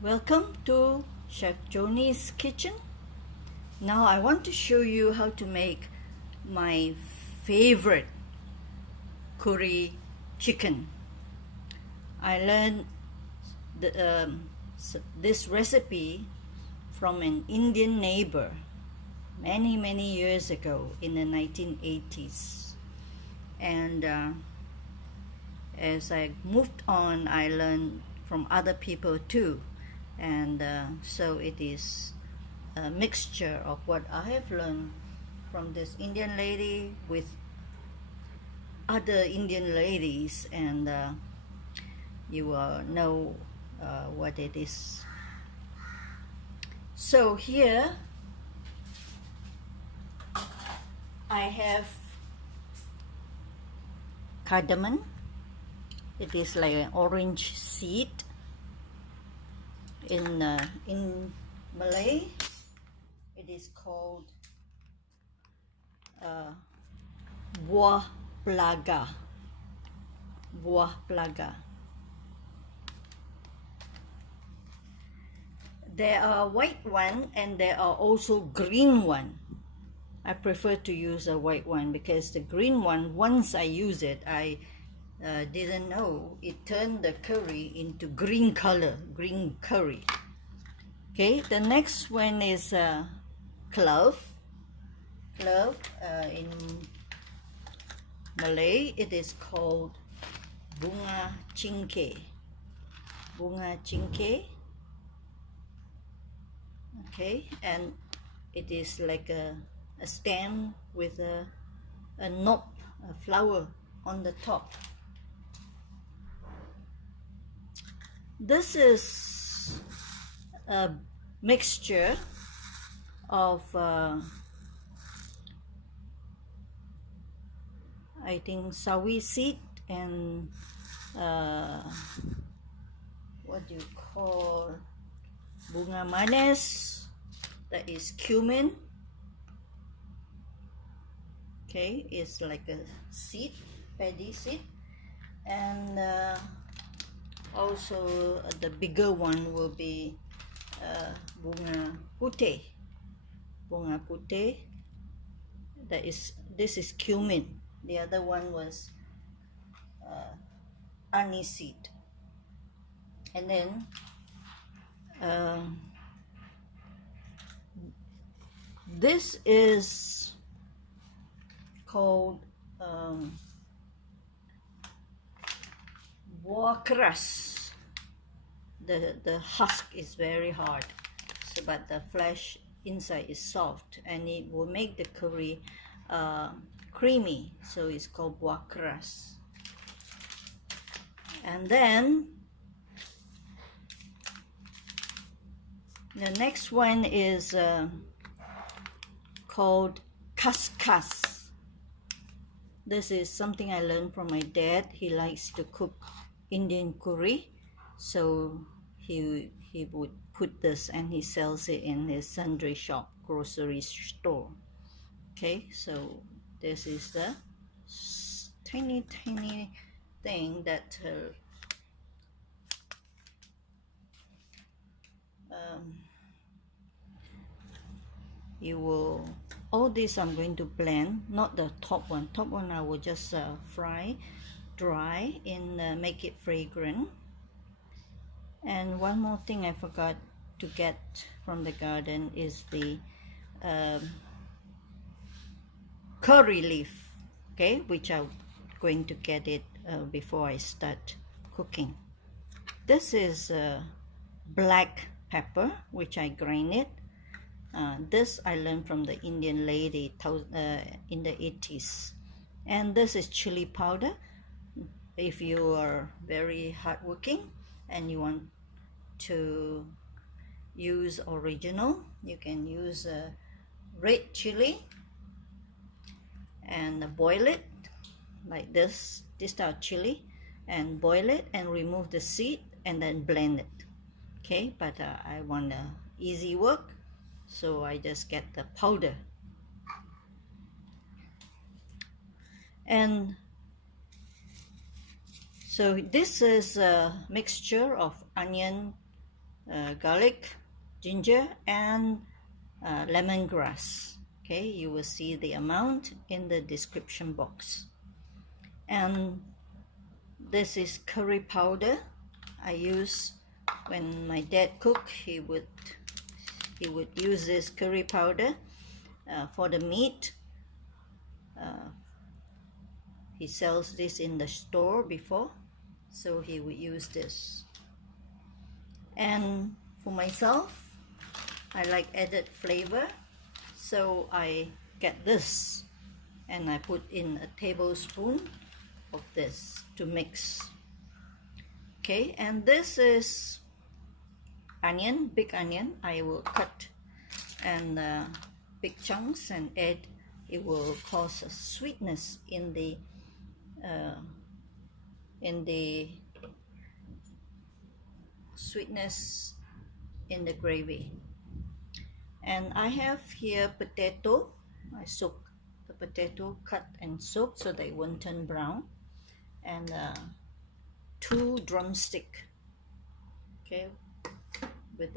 Welcome to Chef Joni's kitchen. Now I want to show you how to make my favorite curry chicken. I learned this recipe from an Indian neighbor many years ago in the 1980s, and as I moved on, I learned from other people too. And so it is a mixture of what I have learned from this Indian lady with other Indian ladies, and you will know what it is. So here I have cardamom. It is like an orange seed. In Malay, it is called buah pelaga. Buah pelaga. There are white one and there are also green one. I prefer to use a white one because the green one, once I use it, I didn't know it turned the curry into green color, green curry. Okay, the next one is clove. In Malay it is called bunga cingkeh. Bunga cingkeh. Okay, and it is like a stem with a knob, a flower on the top. This is a mixture of I think sawi seed and what do you call bunga manis, that is cumin. Okay, it's like a seed, paddy seed, and also the bigger one will be bunga putih. Bunga putih. This is cumin. The other one was aniseed. And then this is called buah keras. The husk is very hard, so but the flesh inside is soft, and it will make the curry creamy, so it's called buah keras. And then the next one is called kaskas. This is something I learned from my dad. He likes to cook Indian curry, so he would put this and he sells it in his sundry shop, grocery store. Okay, so this is the tiny thing that you will, all this I'm going to blend, not the top one. Top one I will just fry dry and make it fragrant. And one more thing I forgot to get from the garden is the curry leaf, okay, which I'm going to get it before I start cooking. This is black pepper, which I grind it. This I learned from the Indian lady in the 80s. And this is chili powder. If you are very hardworking and you want to use original, you can use red chili and boil it like this type of chili, and boil it and remove the seed and then blend it. Okay, but I want easy work, so I just get the powder. And so this is a mixture of onion, garlic, ginger, and lemongrass. Okay, you will see the amount in the description box. And this is curry powder I use when my dad cooked. He would use this curry powder for the meat. He sells this in the store before, so he would use this. And for myself, I like added flavor, so I get this and I put in a tablespoon of this to mix. Okay, and this is onion, big onion. I will cut and big chunks and add. It will cause a sweetness in the sweetness in the gravy. And I have here potato. I soak the potato, cut and soak so they won't turn brown. And 2 drumstick. Okay, with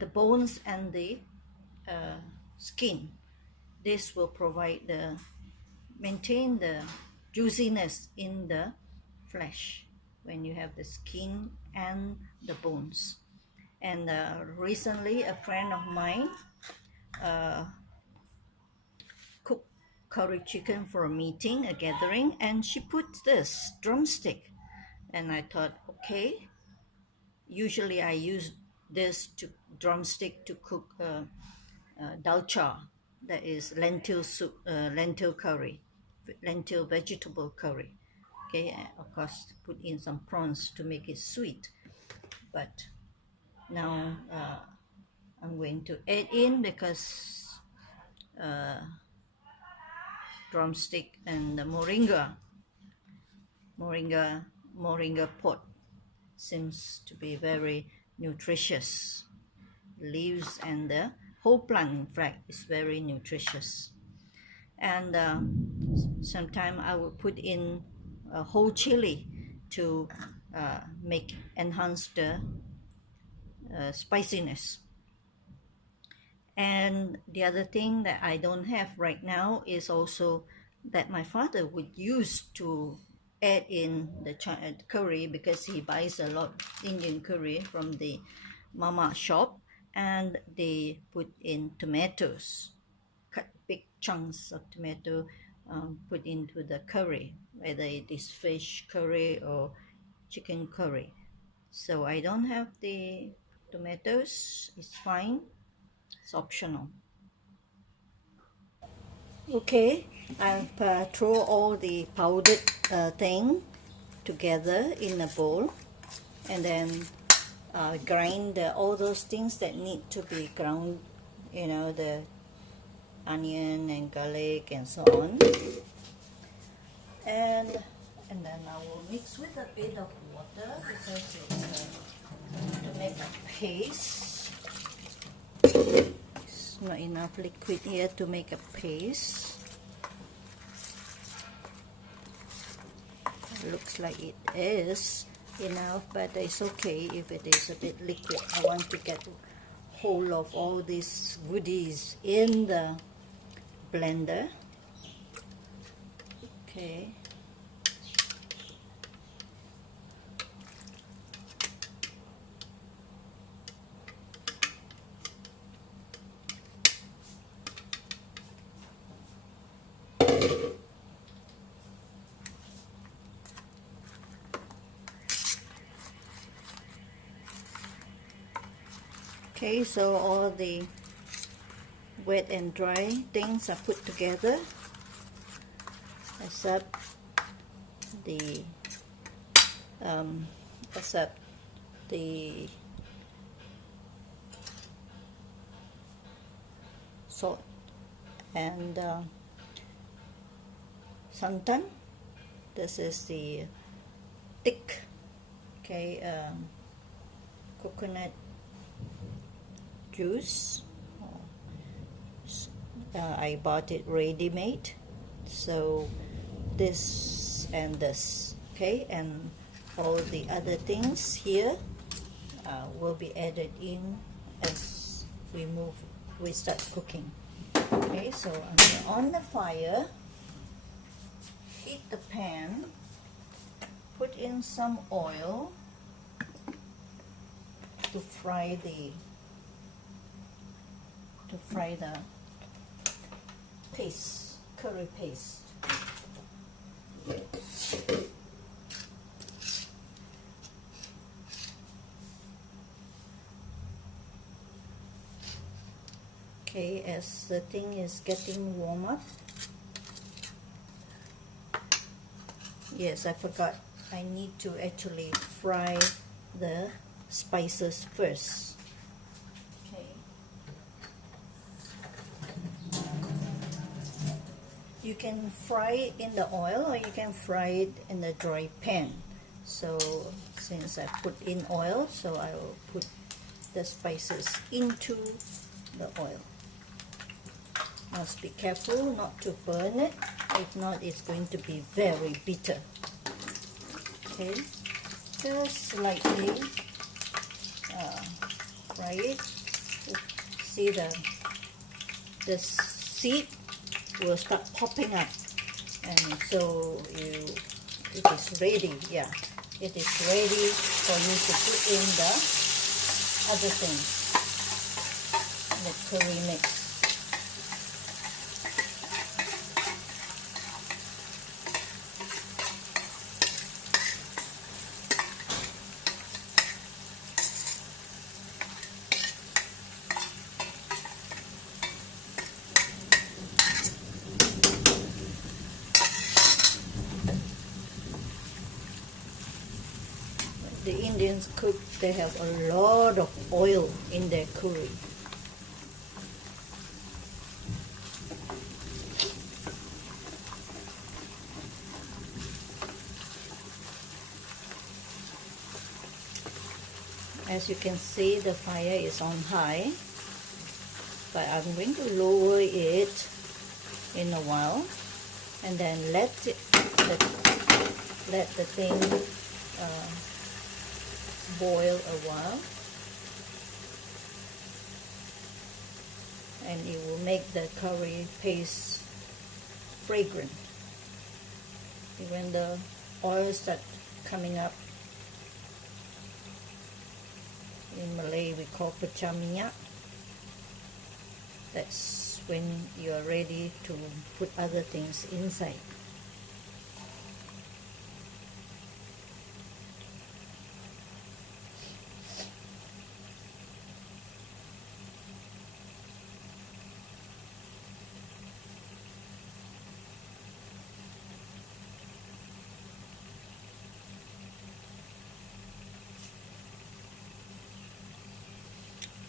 the bones and the skin. This will maintain the juiciness in the flesh when you have the skin and the bones. And recently a friend of mine cooked curry chicken for a meeting, a gathering, and she put this drumstick. And I thought, okay, usually I use this drumstick to cook dalcha, that is lentil soup, lentil curry, lentil vegetable curry. Okay, of course put in some prawns to make it sweet. But now I'm going to add in, because drumstick and the moringa pod seems to be very nutritious. Leaves and the whole plant, in fact, is very nutritious. And sometimes I will put in a whole chilli to enhance the spiciness. And the other thing that I don't have right now is also that my father would use to add in the curry, because he buys a lot Indian curry from the mama shop, and they put in tomatoes, cut big chunks of tomato, put into the curry, whether it is fish curry or chicken curry. So I don't have the tomatoes, it's fine, it's optional. Okay, I've throw all the powdered thing together in a bowl, and then grind all those things that need to be ground, the onion and garlic and so on. And then I will mix with a bit of water, because it's to make a paste. It's not enough liquid here to make a paste. It looks like it is enough, but it's okay if it is a bit liquid. I want to get hold of all these goodies in the blender. Okay. Okay, so all the wet and dry things are put together, except the salt and santan. This is the thick, coconut juice. I bought it ready-made, so this and this, and all the other things here will be added in as we start cooking. Okay, so I'm on the fire, heat the pan, put in some oil to fry the paste, curry paste. Okay, as the thing is getting warmer. Yes, I forgot. I need to actually fry the spices first. Okay. You can fry it in the oil or you can fry it in the dry pan. So since I put in oil, so I will put the spices into the oil. Must be careful not to burn it, if not it's going to be very bitter. Okay, just slightly fry it. See the seed will start popping up, and so it is ready. Yeah, it is ready for you to put in the other things, the curry mix. The Indians cook, they have a lot of oil in their curry. As you can see, the fire is on high, but I'm going to lower it in a while and then let the thing boil a while, and it will make the curry paste fragrant. When the oil starts coming up, in Malay we call pecah minyak, that's when you are ready to put other things inside.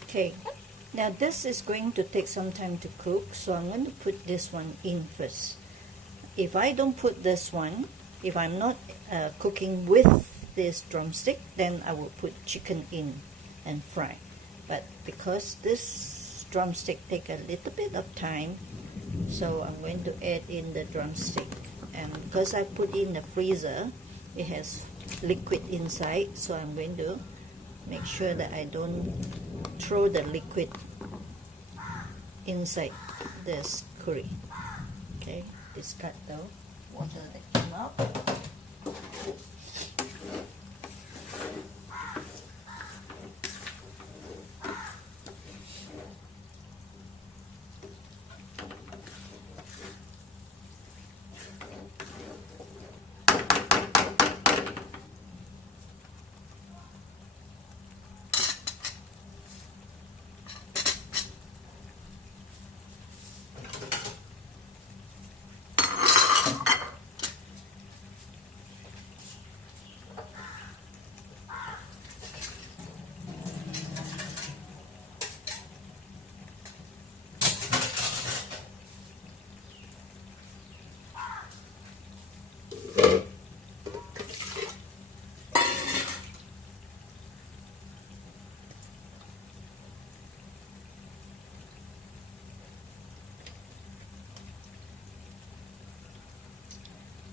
Okay, now this is going to take some time to cook, so I'm going to put this one in first. If I don't put this one, if I'm not cooking with this drumstick, then I will put chicken in and fry. But because this drumstick take a little bit of time, so I'm going to add in the drumstick. And because I put in the freezer, it has liquid inside, so I'm going to make sure that I don't throw the liquid inside this curry. Okay, discard the water that came out.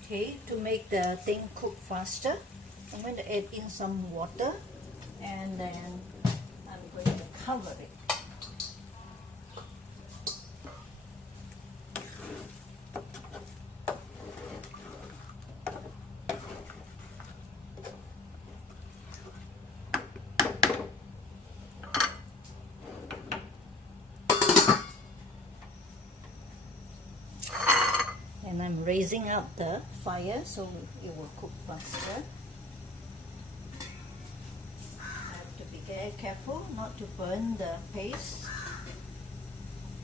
Okay, to make the thing cook faster, I'm going to add in some water and then cover it. And I'm raising up the fire so it will cook faster. I have to be very careful not to burn the paste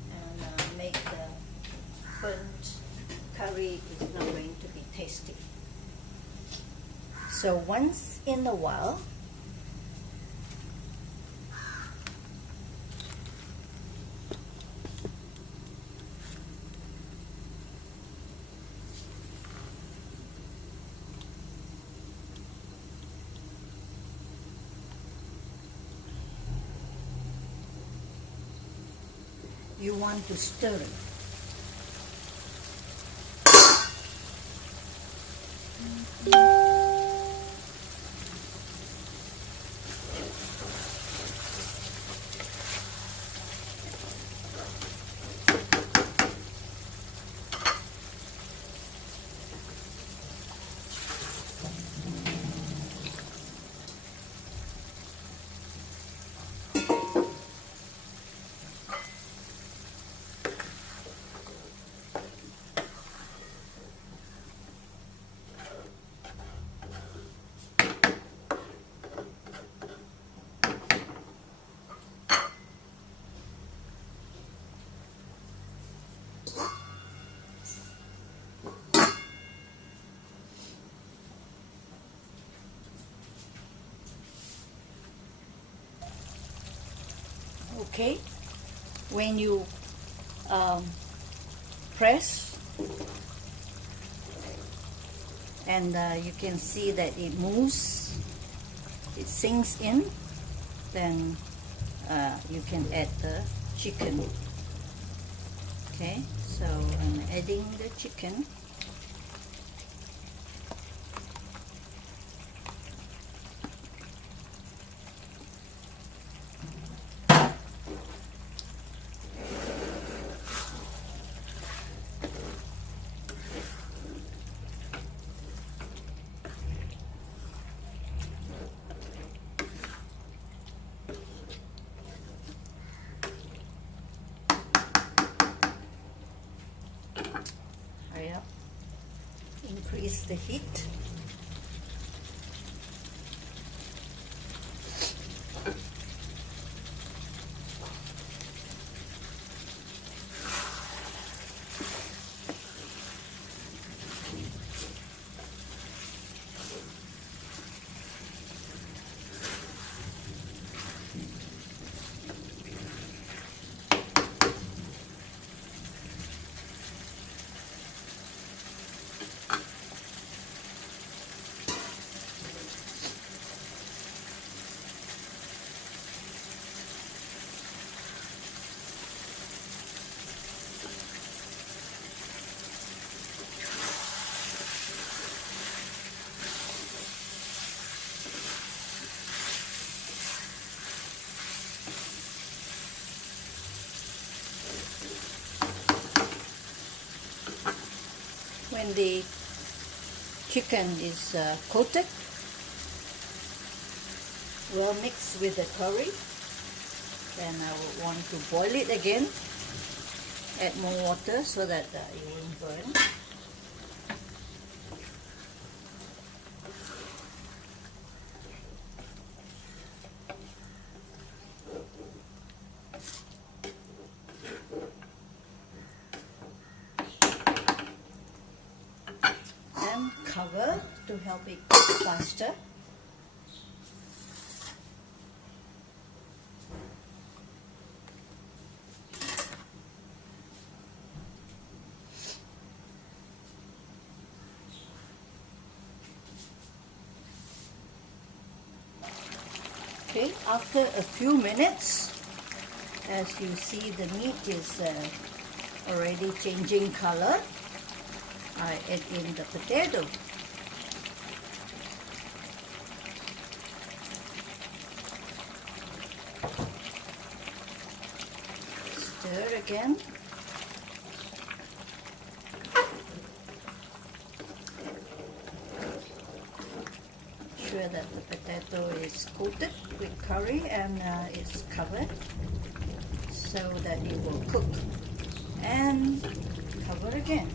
and make the burnt curry is not going to be tasty. So once in a while, you want to stir it. Okay, when you press and you can see that it moves, it sinks in, then you can add the chicken. Okay, so I'm adding the chicken. Hurry up. Increase the heat. When the chicken is coated, well mixed with the curry, then I will want to boil it again, add more water so that it won't burn. Cover to help it cook faster. Okay, after a few minutes, as you see, the meat is already changing color. I add in the potato. Stir again. Sure that the potato is coated with curry and is covered so that it will cook, and cover again.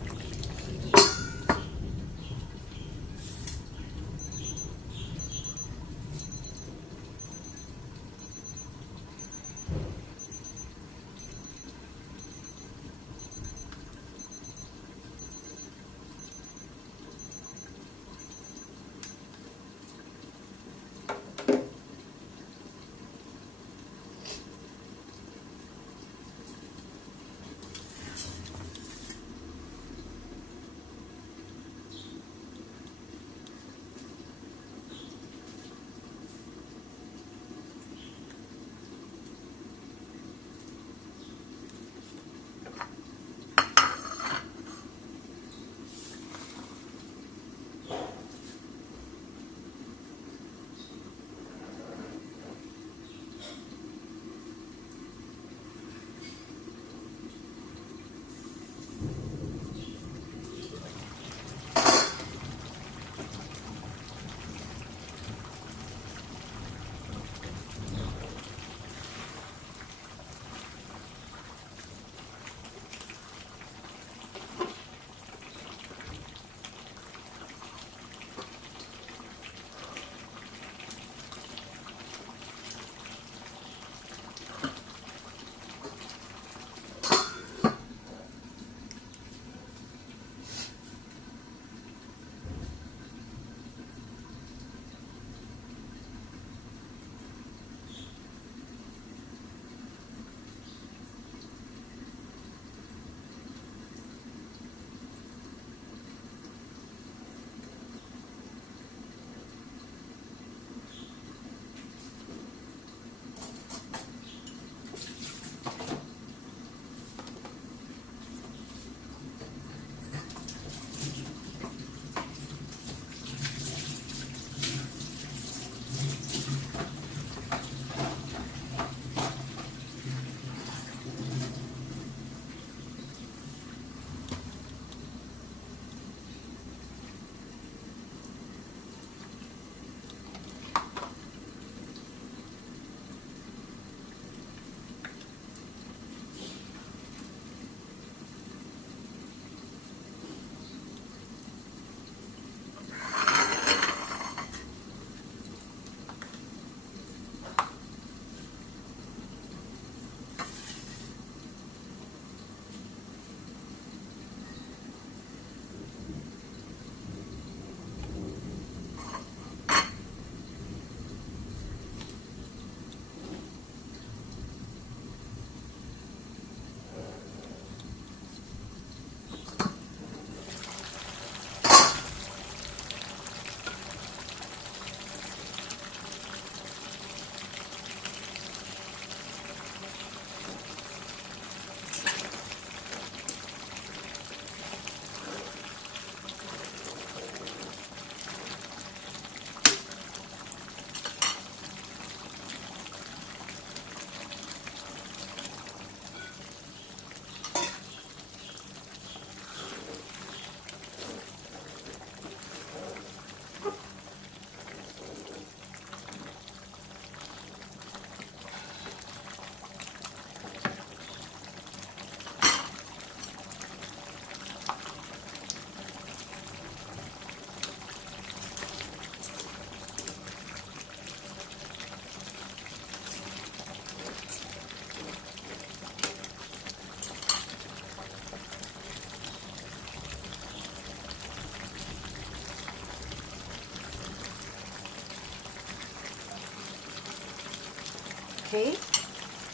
Okay,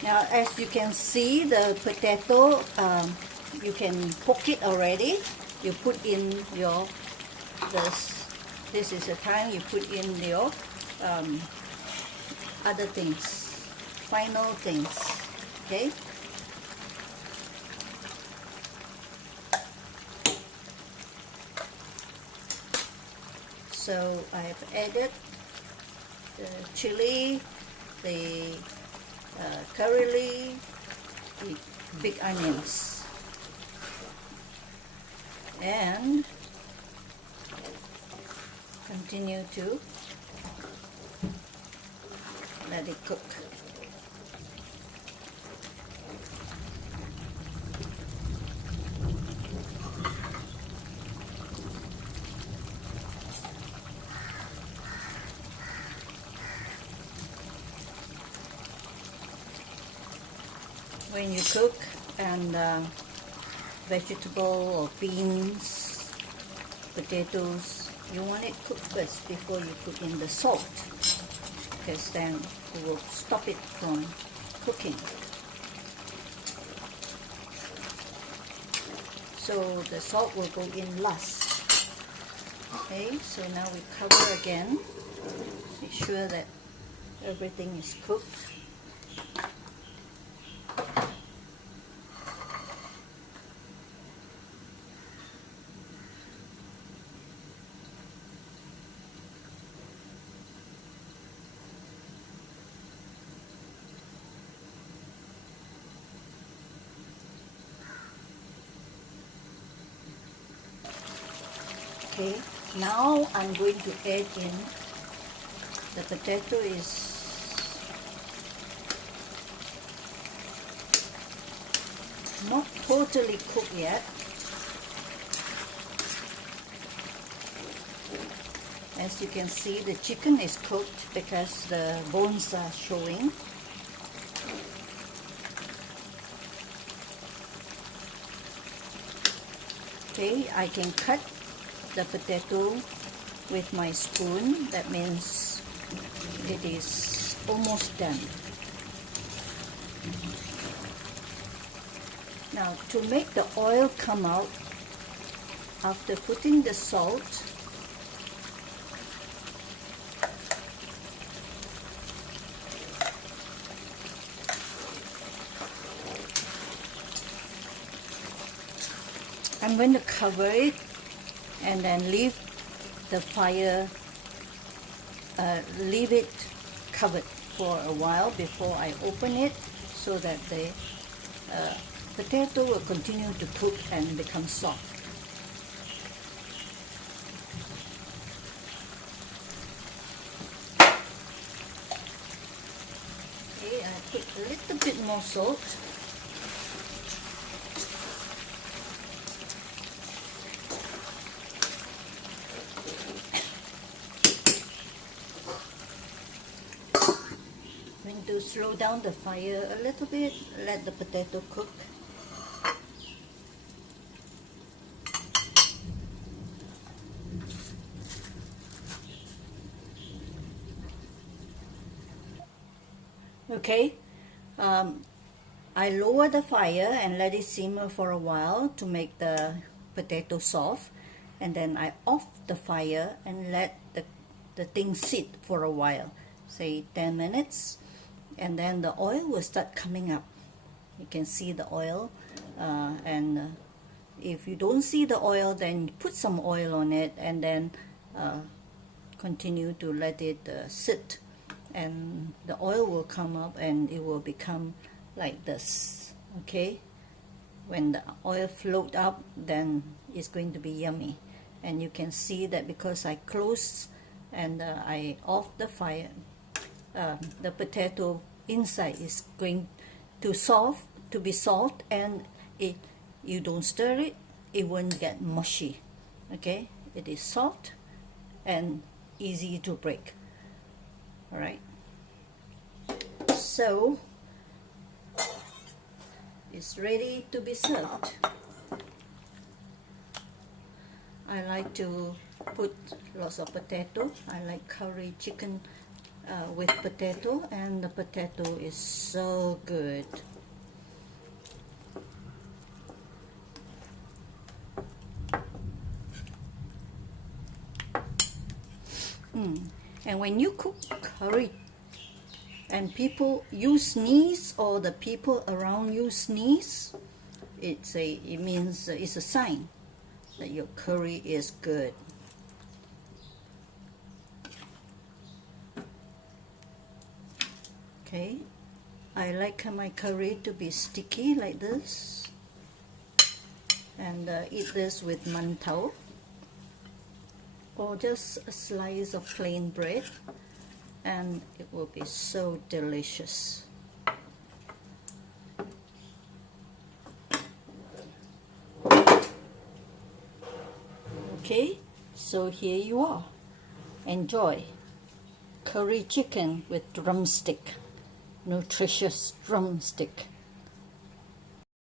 now as you can see, the potato, you can cook it already. You put in your, this is the time you put in your other things, final things, okay? So I have added the chili, the curry leaf, the big onions, and continue to let it cook. When you cook and vegetable or beans, potatoes, you want it cooked first before you put in the salt, because then it will stop it from cooking. So the salt will go in last. Okay, so now we cover again. Make sure that everything is cooked. Okay, now I'm going to add in the potato is not totally cooked yet. As you can see, the chicken is cooked because the bones are showing. Okay, I can cut the potato with my spoon. That means it is almost done. Now, to make the oil come out after putting the salt, I'm going to cover it and then leave the fire, leave it covered for a while before I open it, so that the potato will continue to cook and become soft. Okay, I put a little bit more salt. To slow down the fire a little bit, let the potato cook. Okay, I lower the fire and let it simmer for a while to make the potato soft, and then I off the fire and let the thing sit for a while, say 10 minutes. And then the oil will start coming up. You can see the oil, and if you don't see the oil, then put some oil on it, and then continue to let it sit, and the oil will come up and it will become like this. Okay, when the oil float up, then it's going to be yummy. And you can see that because I close and I off the fire, the potato inside is going to be soft, and you don't stir it, it won't get mushy. Okay, it is soft and easy to break. All right, so it's ready to be served. I like to put lots of potato. I like curry chicken with potato, and the potato is so good. And when you cook curry and you sneeze, or the people around you sneeze, it means it's a sign that your curry is good. Okay, I like my curry to be sticky like this, and eat this with mantau or just a slice of plain bread, and it will be so delicious. Okay, so here you are. Enjoy curry chicken with drumstick, nutritious drumstick.